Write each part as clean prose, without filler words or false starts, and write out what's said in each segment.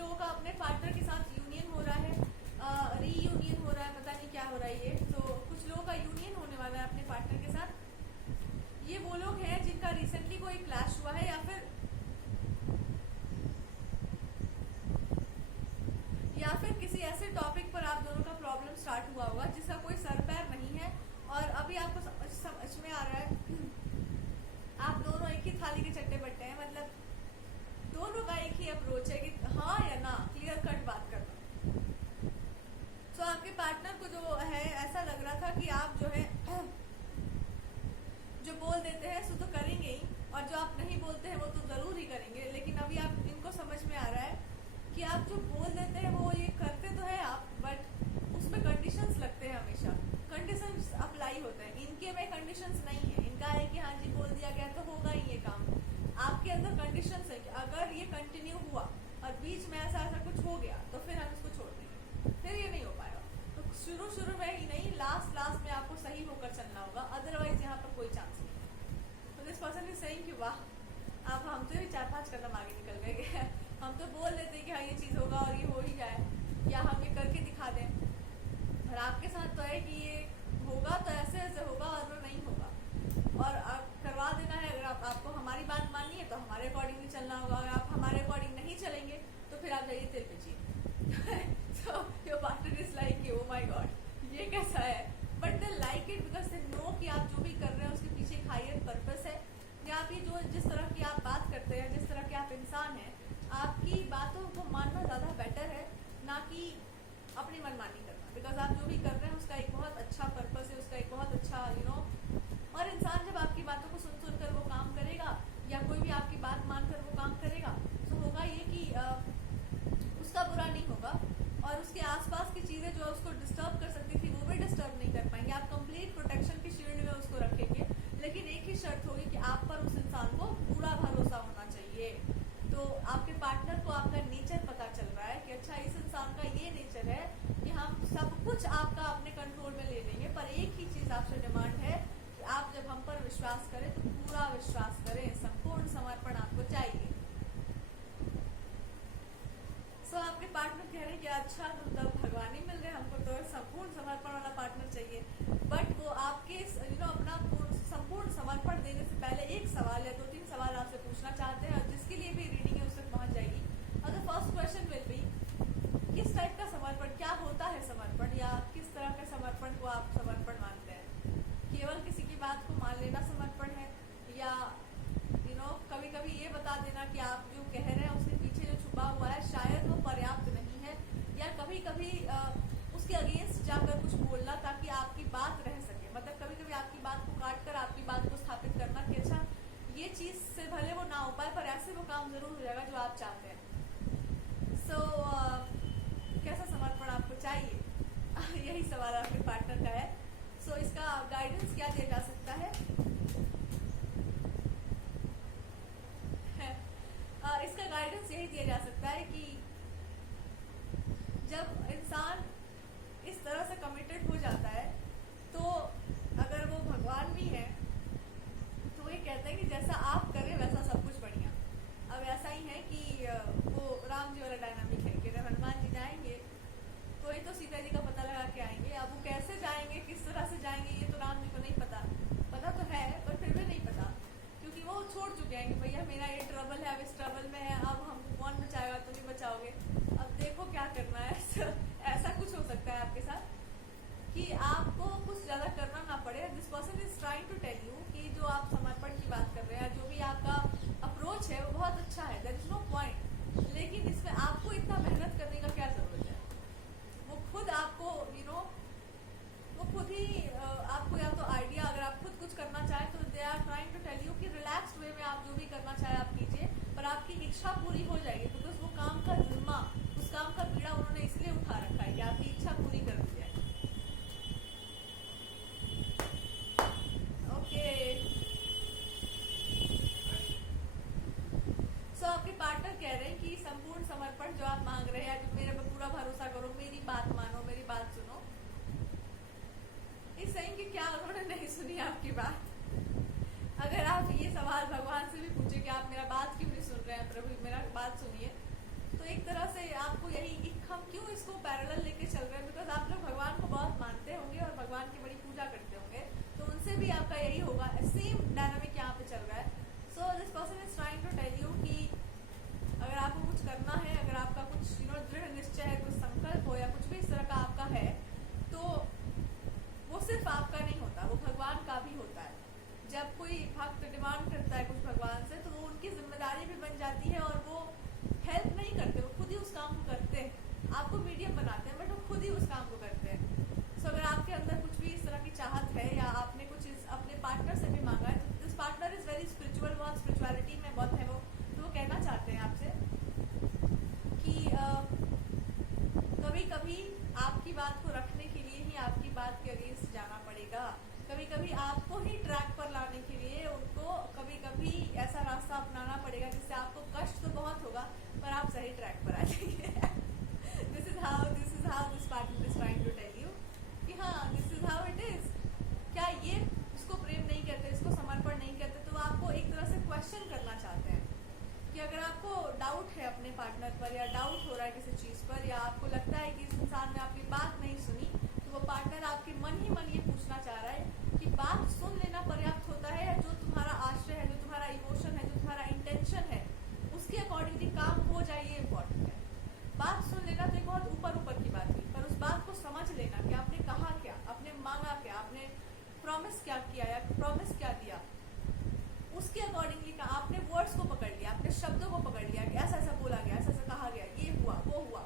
लोगों का अपने पार्टनर के साथ यूनियन हो रहा है, रीयूनियन हो रहा है, पता नहीं क्या हो रहा है ये। तो कुछ लोगों का यूनियन होने वाला है अपने पार्टनर के साथ। ये वो लोग हैं जिनका रिसेंटली कोई क्लैश हुआ है, या फिर किसी ऐसे टॉपिक पर आप दोनों का प्रॉब्लम स्टार्ट हुआ होगा जिसका कोई सर पैर नहीं है, और अभी आपको समझ में आ रहा है आप दोनों एक ही थाली के चट्टे बट्टे हैं। मतलब दोनों का एक ही अप्रोच है कि हाँ या ना, क्लियर कट बात करना। तो आपके पार्टनर को जो है ऐसा लग रहा था कि आप जो है जो बोल देते हैं सो तो करेंगे ही, और जो आप नहीं बोलते हैं वो तो जरूर ही करेंगे। लेकिन अभी आप इनको समझ में आ रहा है कि आप जो बोल देते हैं वो ये करते तो है आप, बट उसमें कंडीशंस लगते हैं, हमेशा कंडीशंस अप्लाई होते हैं। इनके में कंडीशंस नहीं है, इनका है कि हाँ जी बोल दिया गया तो होगा ही ये काम। आपके अंदर कंडीशंस है कि अगर ये कंटिन्यू हुआ और बीच में ऐसा ऐसा कुछ हो गया तो फिर हम इसको छोड़ देंगे, फिर ये नहीं हो पाएगा। तो शुरू में ही नहीं, लास्ट में आपको सही होकर चलना होगा, अदरवाइज यहाँ पर कोई चांस नहीं। तो दिस पर्सन इज सेइंग कि वाह, अब हम तो भी 4-5 कदम आगे निकल गए हम तो बोल देते कि हाँ ये चीज होगा और ये हो ही जाए, या हम ये करके दिखा दें। और आपके साथ तो है कि ये होगा तो ऐसे ऐसे होगा और वो नहीं होगा, और आप करवा देना है। अगर आपको हमारी बात माननी है तो हमारे अकॉर्डिंग भी चलना होगा, अगर आप हमारे अकॉर्डिंग नहीं चलेंगे तो फिर आप जाइए तेल बेचिए so your partner is like oh my god ये कैसा है, but they like it because they know कि आप जो भी कर रहे हैं उसके पीछे एक हायर पर्पस है। या आप ये जो जिस तरह की आप बात करते हैं, जिस तरह के आप इंसान हैं, आपकी बातों को मानना ज्यादा बेटर है ना कि अपनी मनमानी करना। बिकॉज आप जो भी कर रहे हैं उसका एक बहुत अच्छा पर्पस है, उसका एक बहुत अच्छा और इंसान जब आपकी बातों को सुन कर वो काम करेगा, या कोई भी आपकी बात मानकर वो काम करेगा, तो होगा ये कि उसका बुरा नहीं होगा, और उसके आसपास की चीजें जो उसको डिस्टर्ब कर सकती थी वो भी डिस्टर्ब नहीं कर पाएंगे। आप कंप्लीट प्रोटेक्शन की शील्ड में उसको रखेंगे, लेकिन एक ही शर्त होगी कि आप पर उस इंसान को पूरा भरोसा होना चाहिए। तो आपके पार्टनर को आपका नेचर पता चल रहा है कि अच्छा इस इंसान का ये नेचर है कि हम सब कुछ आपका अपने कंट्रोल में ले लेंगे, पर एक ही चीज आपसे डिमांड है कि आप जब हम पर विश्वास करें तो पूरा विश्वास करें, संपूर्ण समर्पण आपको चाहिए। सो आपके पार्टनर कह रहे हैं कि अच्छा तो भगवान ही मिल रहे हैं, हमको तो संपूर्ण समर्पण वाला पार्टनर चाहिए। बट वो आपके अपना संपूर्ण समर्पण देने से पहले एक सवाल या 2-3 सवाल आपसे पूछना चाहते हैं, और जिसके लिए भी रीडिंग है उस तक पहुंच जाएगी। और the first question will be, किस टाइप का समर्पण, क्या होता है समर्पण, या किस तरह के समर्पण को आप समर्पण मानते हैं? केवल किसी की बात को मान लेना समर्पण है, या कभी कभी ये बता देना कि आप जो कह रहे हैं उसके पीछे जो छुपा हुआ है शायद वो पर्याप्त नहीं है, या कभी कभी उसके अगेंस्ट जाकर कुछ बोलना ताकि आपकी बात रह सके। मतलब कभी कभी आपकी बात को काट कर आपकी बात को स्थापित करना कि अच्छा ये चीज से भले वो ना हो पाए पर ऐसे वो काम जरूर हो जाएगा जो आप चाहते हैं। सो कैसा समर्पण आपको चाहिए यही सवाल आपके पार्टनर का है। सो इसका गाइडेंस क्या दिया जा सकता है? इसका गाइडेंस यही दिया जा सकता है कि जब इंसान इस तरह से कमिटेड हो जाता है तो अगर वो भगवान भी है तो ये कहते हैं कि जैसा आप करें वैसा सब कुछ बढ़िया। अब ऐसा ही है कि वो राम जी वाला डायनामिक है कि जब हनुमान जी जाएंगे तो ही तो सीता जी का पता लगा के आएंगे। अब वो कैसे जाएंगे, किस तरह से जाएंगे, ये तो राम जी को नहीं पता। पता तो है पर फिर भी नहीं पता, क्योंकि वो छोड़ चुके हैं कि भैया मेरा ये ट्रबल है, अब इस ट्रबल में है, अब हमको कौन बचाएगा, तुम ही बचाओगे, अब देखो क्या करना है ऐसा कुछ हो सकता है आपके साथ कि आपको कुछ ज्यादा करना ना पड़े। This person is trying to tell you कि जो आप समर्पण की बात कर रहे हैं, जो भी आपका अप्रोच है वो बहुत अच्छा है, देयर इज नो पॉइंट, लेकिन इसमें आपको इतना मेहनत करने का क्या जरूरत है? वो खुद आपको वो खुद ही आपको, या तो आइडिया, अगर आप खुद कुछ करना चाहें तो they are trying to tell you कि रिलैक्स वे में आप जो भी करना चाहे आप कीजिए, पर आपकी इच्छा पूरी हो जाएगी। बिकॉज वो काम का जिम्मा, उस काम का बीड़ा उन्होंने इसलिए उठा रखा है कि आपकी इच्छा पूरी कर दी जाए। ओके, सो आपके पार्टनर कह रहे हैं कि संपूर्ण समर्पण जो आप मांग रहे हैं, मेरे पे पूरा भरोसा करो, मेरी बात मानो, मेरी बात सुनो। इस सही कि क्या उन्होंने नहीं सुनी आपकी बात? अगर आप ये सवाल भगवान से भी पूछे कि आप मेरा बात क्यों नहीं सुन रहे हैं प्रभु, मेरा बात सुनिए, तो एक तरह से आपको मीडियम बनाते हैं, बट वो खुद ही उस काम को करते हैं। सो अगर आपके अंदर कुछ भी इस तरह की चाहत है या आपने कुछ अपने पार्टनर से भी मांगा है, तो this partner is very spiritual, वो स्पिरिचुअलिटी में बहुत है, वो कहना चाहते हैं आपसे कि कभी कभी आपकी बात को रखने के लिए ही आपकी बात के अगेंस्ट जाना पड़ेगा। कभी कभी आपको ही ट्रैक पर लाने के लिए उनको कभी कभी ऐसा रास्ता अपनाना पड़ेगा जिससे आपको कष्ट तो बहुत होगा पर आप सही ट्रैक पर आ जाएंगे। This is how this partner is trying to tell you कि हाँ, this is how it is. क्या ये इसको प्रेम नहीं कहते, इसको समर्पण नहीं कहते, तो आपको एक तरह से क्वेश्चन करना चाहते हैं कि अगर आपको डाउट है अपने पार्टनर पर या डाउट हो रहा है किसी चीज़ पर या आपको लगता है कि इस इंसान ने आपकी बात नहीं सुनी, तो वो पार्टनर आपके मन ही मन ये पूछना चाह रहा है कि बात सुन लेना पर्याप्त होता है या जो तुम्हारा आश्रय है, जो तुम्हारा इमोशन है, जो तुम्हारा इंटेंशन है, उसके अकॉर्डिंगली काम हो जाए, ये इम्पोर्टेंट है। बात सुन लेना तो एक बहुत ऊपर की बात है, पर उस बात को समझ लेना कि आपने कहा क्या, आपने मांगा क्या, आपने प्रॉमिस क्या किया या प्रॉमिस क्या दिया, उसके अकॉर्डिंगली कहा। आपने वर्ड्स को पकड़ लिया, आपने शब्दों को पकड़ लिया कि ऐसा ऐसा बोला गया, ऐसा ऐसा कहा गया, ये हुआ वो हुआ,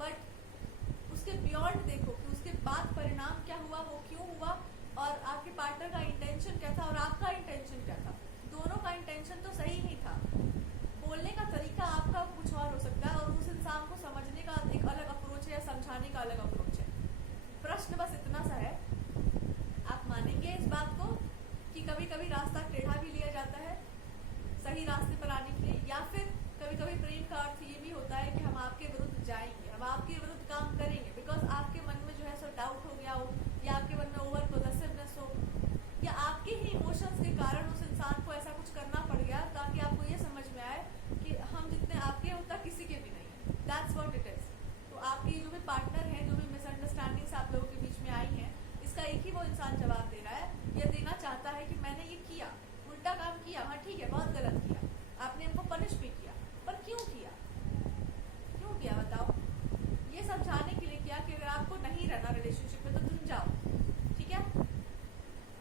बट उसके बियॉन्ड देखो कि उसके बाद परिणाम क्या हुआ, वो क्यों हुआ, और आपके पार्टनर का इंटेंशन क्या था और आपका इंटेंशन क्या था। दोनों का इंटेंशन तो सही ही था, बोलने का तरीका आपका कुछ और हो सकता है और उस इंसान को समझने का एक अलग अप्रोच है या समझाने का अलग अप्रोच है। प्रश्न बस इतना सा है, आप मानेंगे इस बात को कि कभी कभी रास्ता टेढ़ा भी लिया जाता है सही रास्ते पर आने के लिए, या फिर कभी कभी प्रेम का अर्थ ये भी होता है कि हम आपके विरुद्ध जाएंगे, हम आपके विरुद्ध काम करेंगे, बिकॉज आपके मन में जो है सो डाउट हो गया हो या आपके मन में ओवर पॉजिटिवनेस हो या आपके ही इमोशंस के कारण उस इंसान को ऐसा कुछ करना पड़ गया ताकि आपको ये समझ में आए कि हम जितने आपके हैं उतना किसी के भी नहीं है। That's what it is. तो आपके जो भी पार्टनर हैं, जो भी मिसअंडरस्टैंडिंग्स आप लोगों के बीच में आई हैं, इसका एक ही वो इंसान जवाब दे रहा है या देना चाहता है कि मैंने ये किया, उल्टा काम किया, हाँ ठीक है, बहुत गलत किया, आपने हमको पनिश भी किया, पर क्यों किया, क्यों किया बताओ। ये समझाने के लिए किया कि अगर आपको नहीं रहना रिलेशनशिप में तो तुम जाओ, ठीक है।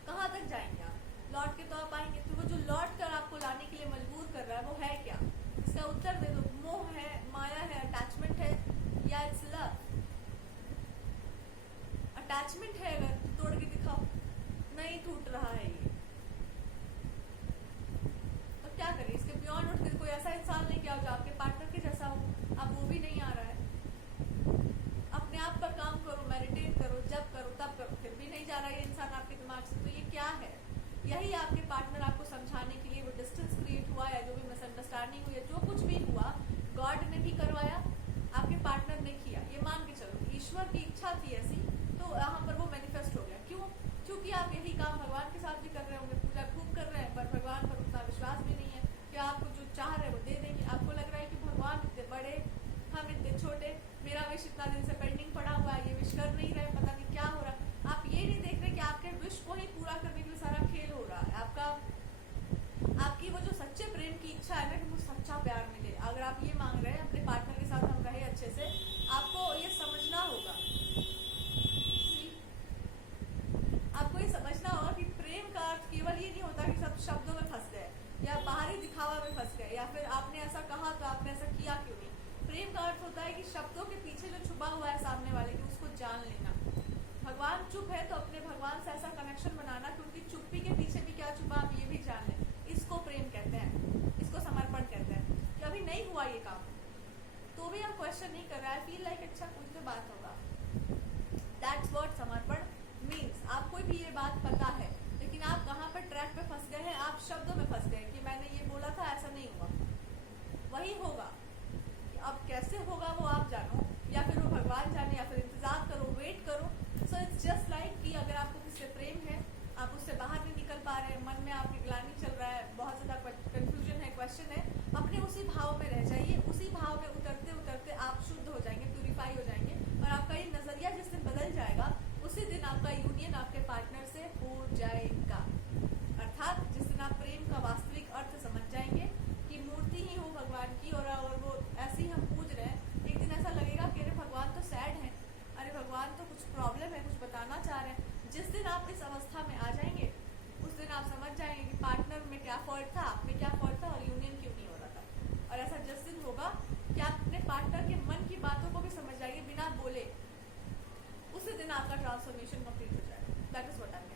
कहाँ तक जाएंगे आप, लौट के तो आप आएंगे, तो वो जो लौट कर आपको लाने के लिए मजबूर कर रहा है वो है क्या, इसका उत्तर दे दो। मोह है, माया है, अटैचमेंट है या इट्स लव। अटैचमेंट है अगर तो तोड़ के दिखाओ, नहीं टूट रहा है ये, तो क्या करें। इसके बियॉन्ड उठ के कोई ऐसा इंसान नहीं क्या हो जो आपके पार्टनर के जैसा हो, अब वो भी नहीं आ रहा है। अपने आप पर काम करो, मेडिटेट करो, जब करो तब करो, फिर भी नहीं जा रहा है ये इंसान आपके दिमाग से, तो ये क्या है। यही आपके पार्टनर आपको समझाने के लिए वो डिस्टेंस क्रिएट हुआ या जो भी मिसअंडरस्टैंडिंग हुई, जो कुछ भी हुआ, गॉड ने भी करवाया, आपके पार्टनर ने किया, ये मान के चलो ईश्वर की इच्छा थी ऐसी, तो यहाँ पर वो मैनिफेस्ट हो गया। क्यों? क्योंकि आप यही काम भगवान के साथ भी कर रहे होंगे, पूजा खूब कर रहे हैं, पर भगवान पर उतना विश्वास भी नहीं है कि आपको जो चाह रहे हैं वो दे देंगे। आपको लग रहा है कि भगवान इतने बड़े, हम इतने छोटे, मेरा विश इतना दिन से पेंडिंग पड़ा हुआ है, ये विश कर नहीं रहे, पता नहीं क्या हो रहा है। आप ये नहीं देख रहे कि आपके विश को ही पूरा करने के लिए सारा खेल हो रहा है। आपकी वो जो सच्चे प्रेम की इच्छा है ना कि मुझे सच्चा प्यार मिले, अगर आप ये मांग रहे हैं अपने पार्टनर के साथ हम रहे अच्छे से, आपको ये समझना होगा, आपको ये समझना होगा कि प्रेम का अर्थ केवल ये नहीं होता कि सब शब्दों में फंस गए या बाहरी दिखावा में फंस गए या फिर आपने ऐसा कहा तो आपने ऐसा किया क्यों नहीं। प्रेम का अर्थ होता है कि शब्दों के पीछे जो छुपा हुआ है सामने वाले की, उसको जान लेना। भगवान चुप है तो अपने भगवान से ऐसा कनेक्शन बनाना कि उनकी चुप्पी के पीछे भी क्या छुपा आप ये भी जान लें। इसको प्रेम कहते हैं, इसको समर्पण कहते हैं। कि अभी नहीं हुआ ये काम तो भी हम क्वेश्चन नहीं कर रहा है, फील लाइक अच्छा कुछ तो बात होगा। दैट्स व्हाट समर्पण मीन्स। आपको भी ये बात पता है लेकिन आप कहाँ पर ट्रैक पे फंस गए हैं, आप शब्दों में फंस गए कि मैंने ये बोला था, ऐसा नहीं हुआ, वही होगा। अब कैसे होगा वो आप जानो या फिर वो भगवान जाने या फिर इंतजार करो, वेट करो। सो इट्स जस्ट लाइक कि अगर आपको किससे प्रेम है, आप उससे बाहर नहीं निकल पा रहे हैं, मन में आपकी ग्लानि चल रहा है, बहुत ज़्यादा कंफ्यूजन है, क्वेश्चन है, अपने उसी भाव में रह जाइए। उसी भाव में उतरते उतरते आप शुद्ध हो जाएंगे, प्यूरिफाई हो जाएंगे और आपका ये नज़रिया जिस दिन बदल जाएगा उसी दिन आपका यूनियन आपके पार्टनर से हो जाएगा। अर्थात जिस दिन आप प्रेम का वास्तविक अर्थ समझ जाएंगे कि मूर्ति ही हो भगवान की और वो ऐसे ही हम पूज रहे हैं, एक दिन ऐसा लगेगा कि अरे भगवान तो सैड है, अरे भगवान तो कुछ प्रॉब्लम है, कुछ बताना चाह रहे हैं। जिस दिन आप इस अवस्था में आ जाएंगे उस दिन आप समझ जाएंगे कि पार्टनर में क्या फॉल्ट था, आप में क्या फॉल्ट था और यूनियन क्यों नहीं हो रहा था। और ऐसा जिस दिन होगा कि आप अपने पार्टनर के मन की बात बातों को भी समझ जाएंगे बिना बोले, उसी दिन आपका ट्रांसफॉर्मेशन कंप्लीट हो जाएगा। That is what I